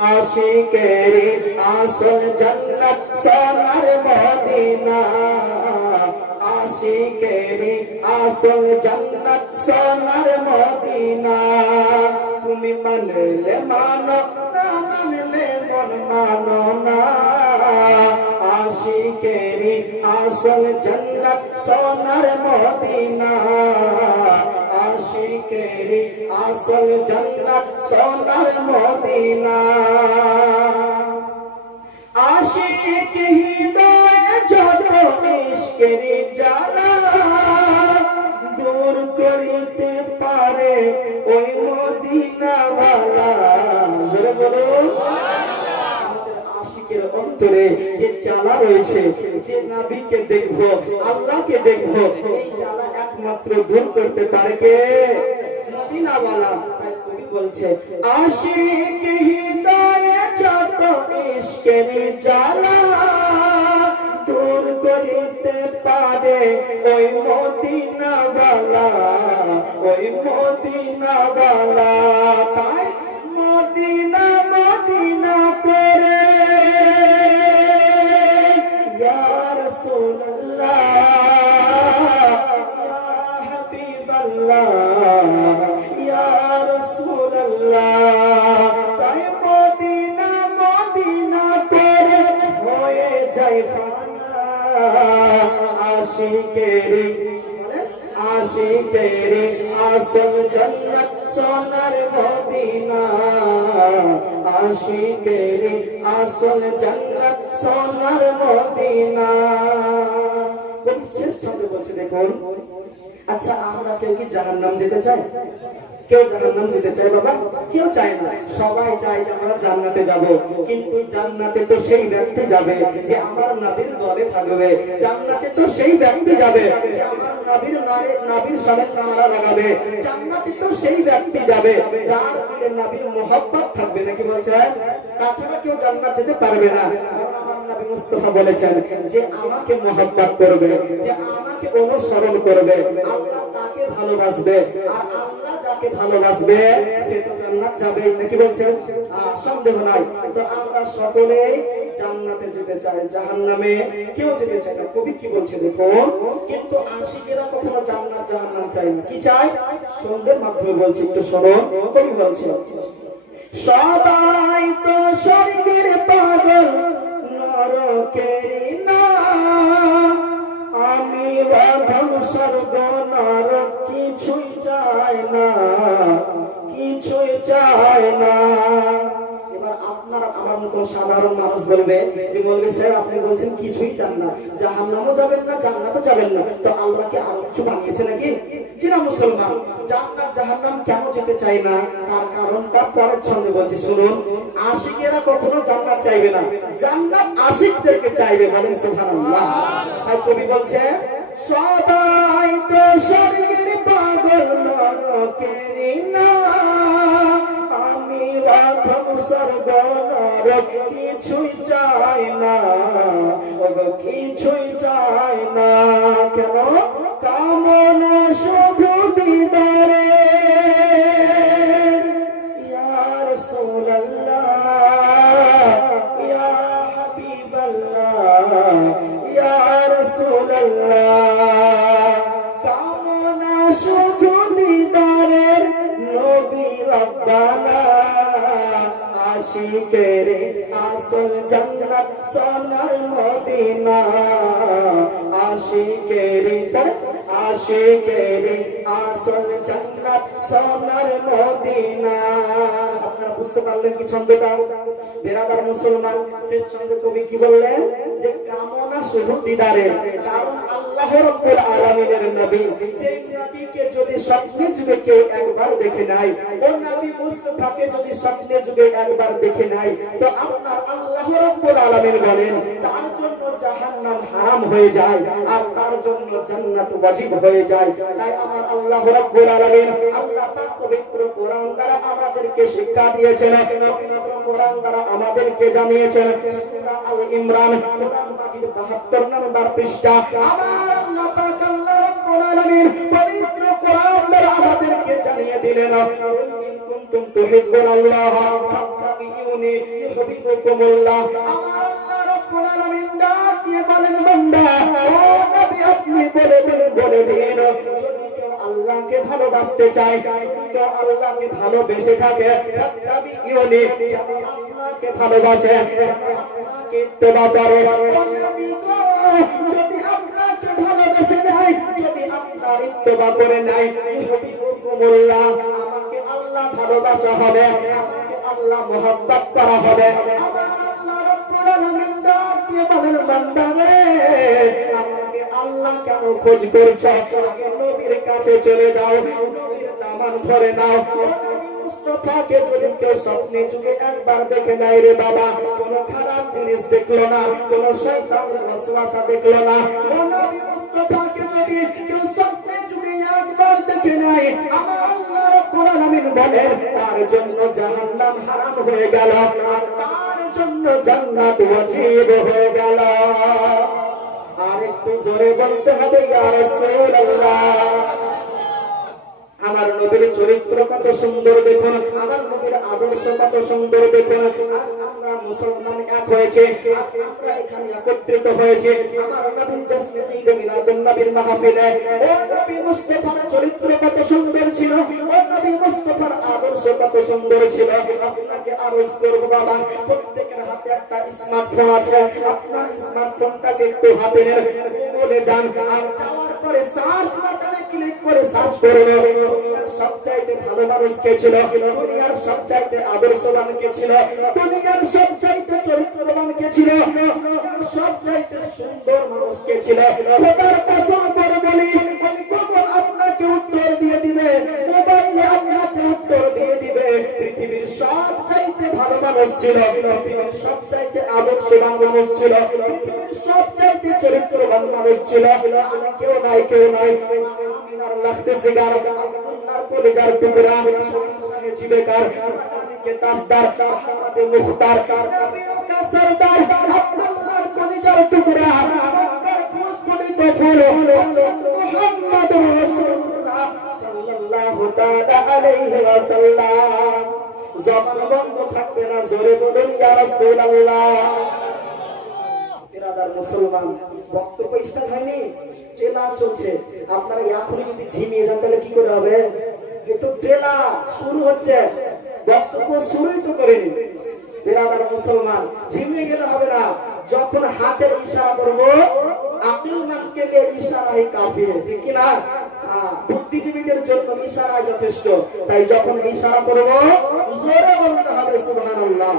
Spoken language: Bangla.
আশিকেরি আসল জান্নাত সোনার মদিনা আশিকেরি আসল জান্নাত সোনার মদিনা তুমি মানলে মানো না মানলে মন মানো না আশিকেরি আসল জান্নাত সোনার মদিনা আশিকেরি আসল জান্নাত সোনার মদিনা আশিক হৃদয়ে যত ইশকের জ্বালা দূর করিতে পারে ওই মদিনাওয়ালা জোরে বলুন আমাদের আশিকের অন্তরে যে জ্বালা রয়েছে যে নবীকে দেখবো আল্লাহকে দেখবো এই জ্বালা একমাত্র দূর করতে পারে কে মদিনাওয়ালা তাই কবি বলছে আশিক হৃদয়ে যত ইশকের জ্বালা দূর করিতে পারে ওই মদিনাওয়ালা ওই মদিনাওয়ালা তাই মদিনা মদিনা করে ইয়া রাসূলুল্লাহ ইয়া হাবিবাল্লাহ ইয়া রাসূলুল্লাহ তাই মদিনা মদিনা করে হয়ে যায় ফানা আশিকেরি আশিকেরি আসল জান্নাত সোনার মদিনা আশিকেরি আসল জান্নাত সোনার মদিনা কবি শেষ ছন্দে বলছে দেখুন আচ্ছা আমরা কেউ কি জাহান্নাম যেতে চাই কেউ জাহান্নাম যেতে চায় বাবা কেউ চায় না সবাই চায় যে আমরা জান্নাতে যাব কিন্তু জান্নাতে তো সেই ব্যক্তি যাবে যে আমার নবীর দলে থাকবে জান্নাতে তো সেই ব্যক্তি যাবে যে আমার নবীর সাথে নারা লাগাবে জান্নাতে তো সেই ব্যক্তি যাবে যার মনে নবীর মোহাব্বত থাকবে নাকি বলছেন তাছাড়া কেউ জান্নাত যেতে পারবে না কারণ আমার নবী মুস্তাফা বলেছেন যে আমাকে মোহাব্বত করবে যে আমাকে অনুসরণ করবে আল্লাহ তাকে ভালোবাসবে আর আল্লাহ যাকে ভালোবাসবে সে তো জান্নাত যাবে নাকি বলছেন সন্দেহ নাই তো আমরা সকলেই জান্নাতে যেতে চাই জাহান্নামে কেউ যেতে চায় না কবি কি বলছে দেখুন কিন্তু আশিকেরা কখনো জান্নাত জাহান্নাম চায় না কি চায় সন্ধ্যের মাধ্যমে বলছি একটু শোনো কবি বলছে সবাই তো স্বর্গের পাগল নরকের না আমি অধম স্বর্গ নরক কিছুই চাই না কিছুই চাই না এবার আপনার আমার মতো সাধারণ মানুষ বলবে যে মৌলভী সাহেব আপনি বলছেন কিছুই চান না জাহান্নামও যাবেন না জান্নাতও যাবেন না তো আল্লাহকে আরো কিছু বানিয়েছে নাকি জি না মুসলমান জান্নাত জাহান্নাম কেন যেতে চাই না তার কারণটা পরের ছন্দে বলছি শুনুন আশিকেরা কখনো জান্নাত চাইবে না জান্নাত আশিকদেরকে চাইবে বলেন সুবহানাল্লাহ তাই কবি বলছে সবাই তো স্বর্গের পাগল নরকের না আমি অধম স্বর্গ নরক কিছুই চাই না কিছুই চাই না কেন কামনা শুধু দিদারে ইয়া রাসূলুল্লাহ ইয়া হাবিবাল্লাহ ইয়া রাসূলুল্লাহ কামনা শুধু দিদারের নবী রব্বানা আশিকেরে আসল জান্নাত সোনার মদিনা আশিকেরে আশিকেরে আসল জান্নাত সোনার মদিনা আপনারা বুঝতে পারলেন কি ছন্দটা বেরাদার মুসলমান শেষ ছন্দে কবি কি বললেন যে কামনা শুধু দিদারের কারণ আল্লাহ রাব্বুল আলামিনের নবী যে নবীকে যদি স্বপ্নে যুগে কেউ একবার দেখে নাই ও নবী মুস্তাফাকে যদি স্বপ্নে যুগে একবার দেখে নাই তো আপনার আল্লাহ রাব্বুল আলামিন বলেন তার জন্য জাহান্নাম হারাম হয়ে যায় আর তার জন্য জান্নাত ওয়াজিব হয়ে যায় তাই আমার আল্লাহ রাব্বুল আলামিন আল্লাহ পাক পবিত্র কোরআন দ্বারা আমাদেরকে শিক্ষা দিয়েছেন পবিত্র কোরআন দ্বারা আমাদেরকে জানিয়েছেন সূরা আল ইমরান কোরআন মাজিদ 72 নম্বর পৃষ্ঠা আমার আল্লাহ পাক আল্লাহ রাব্বুল আলামিন পবিত্র কোরআন দ্বারা আমাদেরকে জানিয়ে দিলেন কুনতুম তুহিব্বুনাল্লাহ ফাত্তাবিউ ইউনি ইউহিব্বুকুমুল্লাহ। আমার আল্লাহ রাব্বুল আলামিন ডাক দিয়ে বলেন বান্দা ও নবী আপনি বলে দিন যদি কেউ আল্লাহকে ভালোবাসতে চায়, যদি কেউ আল্লাহকে ভালোবেসে থাকে, ফাত্তাবি ইউনি যেমন আল্লাহকে ভালোবাসে, যেমন আল্লাহকে ইত্তেবা করে। ও নবী গো যদি আপনাকে ভালোবেসে নেয়, যদি আপনার ইত্তেবা করে নেয়, ইউহিব্বুকুমুল্লাহ আমাকে আল্লাহ ভালোবাসা হবে, আমাকে আল্লাহ মহব্বত করা হবে। আমার আল্লাহ রাব্বুল আলামিন ডাক দিয়ে বলেন বান্দা রে আমাকে আল্লাহ কেন খোঁজ করছো? আগে নবীর কাছে চলে যাও, নবীর দামান ধরে নাও। মুস্তাফাকে যদি কেউ স্বপ্নে যুগে একবার দেখে নাই রে বাবা, কোন খারাপ জিনিস দেখলো না, কোন শয়তানের ওয়াসওয়াসা দেখলো না। ও নবী মুস্তাফাকে যদি কেউ স্বপ্নে যুগে একবার দেখে নাই, আমার আল্লাহ রাব্বুল আলামিন বলেন তার জন্য জাহান্নাম হারাম হয়ে গেল, আর তার জন্য জান্নাত ওয়াজিব হয়ে গেল। আর একটু জোরে বলতে হবে ইয়া রাসূলুল্লাহ। আমার নবীর চরিত্র কত সুন্দর দেখুন, আমার নবীর আদর্শ কত সুন্দর দেখুন। আজ আমরা মুসলমান এক হয়েছে, আমরা এখানে একত্রিত হয়েছে আমার নবীর জশ্নে ঈদ মিলাদুন নবীর মাহফিলে। ও নবী মুস্তাফার চরিত্র কত সুন্দর ছিল, ও নবী মুস্তাফার আদর্শ কত সুন্দর ছিল। আপনাকে আরজ করব বাবা, প্রত্যেকের হাতে একটা স্মার্টফোন আছে, আপনার স্মার্টফোনটাকে একটু হাতে নেন, গুগলে যান, আর যাওয়ার পরে সার্চ বাটনে ক্লিক করে সার্চ করুন দুনিয়ার সবচাইতে ভালো মানুষ কে ছিল, দুনিয়ার সবচাইতে আদর্শবান কে ছিল, দুনিয়ার সবচাইতে চরিত্রবান কে ছিল, দুনিয়ার সবচাইতে সুন্দর মানুষ কে ছিল। খোদার কসম করে বলি ওই গুগল আপনাকে উত্তর দিয়ে দিবে, মোবাইলে আপনাকে উত্তর দিয়ে দিবে পৃথিবীর সবচাইতে ভালো মানুষ ছিল, পৃথিবীর সবচাইতে আদর্শবান মানুষ ছিল, পৃথিবীর সবচাইতে চরিত্রবান মানুষ ছিল। আর কেউ নাই আমিনার লাখতে জিগার আব্দুল্লাহর কলিজার টুকরা শাহে জিবেকার কে তাসদার আহমদ মুখতার নবীর কা সরদার আব্দুল্লাহর কলিজার টুকরা মক্কার পুষ্পিত ফুল মুহাম্মদুর রাসূলুল্লাহ সাল্লাল্লাহু তাআলা আলাইহি ওয়াসাল্লাম। জবান বন্ধ থাকবে না, জোরে বলুন ইয়া রাসূলুল্লাহ। বিরাদার মুসলমান, বক্তব্য স্টার্ট হয়নি, ট্রেলার চলছে। আপনারা এখনই যদি ঝিমিয়ে যান তাহলে কি করে হবে? কিন্তু ট্রেলার শুরু হচ্ছে, বক্তব্য শুরুই তো করেনি। বিরাদার মুসলমান, ঝিমিয়ে গেলে হবে না। যখন হাতের ইশারা করবো, আকলমানকে নিয়ে ইশারাই কাফি, ঠিক কি না? বুদ্ধিজীবীদের জন্য ইশারা যথেষ্ট। তাই যখন ইশারা করবো জোরে বলতে হবে সুবহানাল্লাহ।